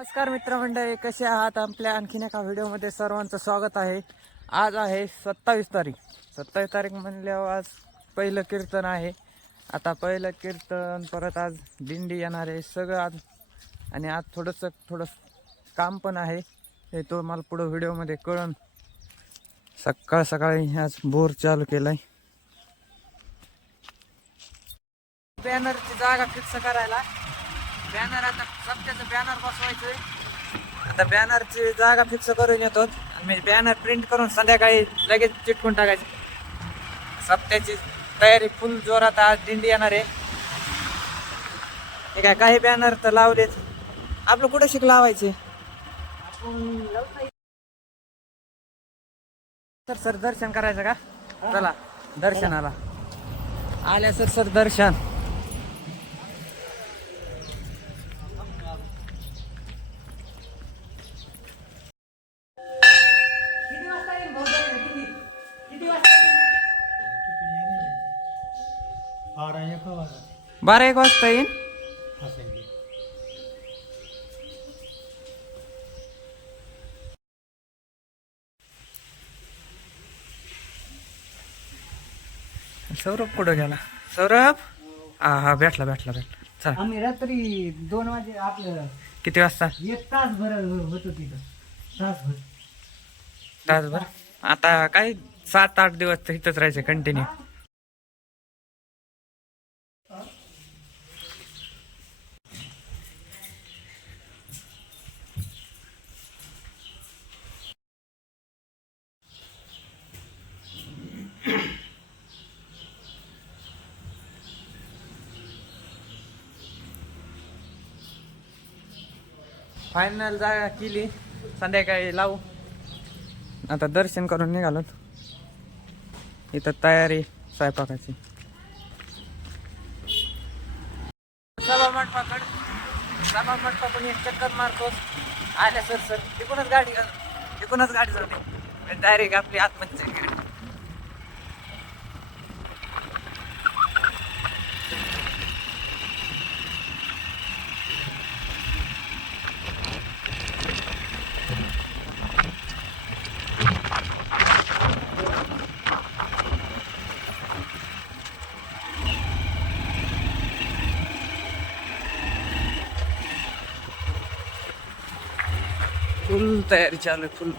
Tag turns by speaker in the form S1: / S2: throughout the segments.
S1: नमस्कार मित्रमंडळी कसे आहात? आपल्या आणखीन एका व्हिडिओमध्ये सर्वांचं स्वागत आहे. आज आहे सत्तावीस तारीख. सत्तावीस तारीख म्हणल्यावर आज पहिलं कीर्तन आहे. आता पहिलं कीर्तन परत आज दिंडी येणार आहे सगळं आज. आणि आज थोडंसं थोडं काम पण आहे. हे तो मला पुढं व्हिडिओमध्ये कळन. सकाळ सकाळी आज बोर चालू केलाय. बॅनरची जागा फिक्स करायला. बॅनर आता सप्त्याचं बॅनर बसवायचं आता बॅनरची जागा फिक्स करून येतो. आणि बॅनर प्रिंट करून संध्याकाळी लगेच चिटकून टाकायचे. सप्त्याची तयारी फुल जोरात आज दिंडी येणार आहे. हे काय काही बॅनर तर लावलेच. आपलं कुठं शिक लावायचे? सर सर दर्शन करायचं का? चला दर्शनाला. आल्या सर सर दर्शन.
S2: बारा एक वाजता
S1: येईन? सौरभ कुठं गेला? सौरभ? हा हा भेटला भेटला भेटला. चला.
S2: आम्ही रात्री दोन वाजे आपलं
S1: किती वाजता?
S2: एक तास भर होतो तिथं तासभर.
S1: तासभर? आता काय? सात आठ दिवस तर इथंच राहायचं कंटिन्यू फायनल जागा केली. संध्याकाळी लावू. आता दर्शन करून निघालो इथं तयारी स्वयंपाकाची. सभा मंडपाकड. सभा मंडपाकडून एक चक्कर मारतो. आल्या सर सर. तिकूनच गाडी तिकूनच गाडी जाते डायरेक्ट आपली आत्महत्या गाडी फुल तयारी चालू आहे फुल.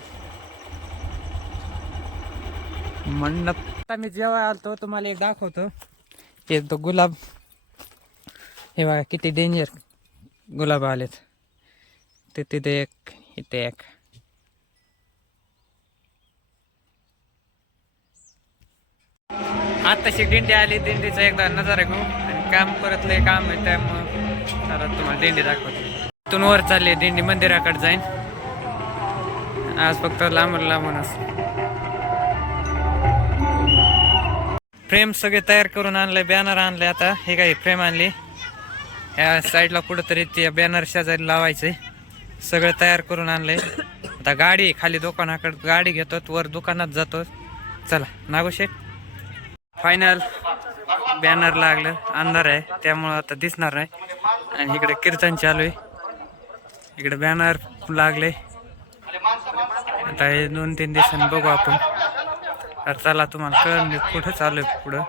S1: मंडप आता मी जेव्हा आलतो तुम्हाला एक दाखवतो. हे तो गुलाब हे बघा किती डेंजर गुलाब आलेत. ते तिथे एक इथे एक. आत्ताशी दिंडी आली दिंडीचा एकदा नजारा घेऊ. आणि काम परत लय काम आहे त्यामुळं तुम्हाला दिंडी दाखवतो. इथून वर चालली दिंडी मंदिराकडे जाईन. आज फक्त लांबून लांबूनच फ्रेम सगळे तयार करून आणले बॅनर आणले आता. हे काही फ्रेम आणली? ह्या साईडला कुठंतरी ते बॅनर शेजारी लावायचे. सगळं तयार करून आणले आता गाडी खाली दुकानाकडे गाडी घेतो वर दुकानात जातो. चला नागोशेठ फायनल बॅनर लागलं अंधार आहे त्यामुळं आता दिसणार नाही. आणि इकडे कीर्तन चालू आहे. इकडे बॅनर लागले. आता हे दोन तीन दिवसांनी बघू आपण. तर चला तुम्हाला कळ मी कुठं चालू आहे पुढं.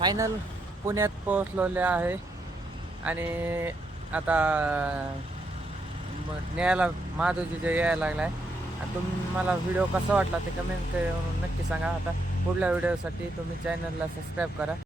S1: फायनल पुण्यात पोहोचलेले आहे. आणि आता न्यायला माधवजी यायला लागलाय. आहे तुम्ही मला व्हिडिओ कसा वाटला ते कमेंट करून नक्की सांगा. आता पुढल्या व्हिडिओसाठी तुम्ही चॅनलला सबस्क्राईब करा.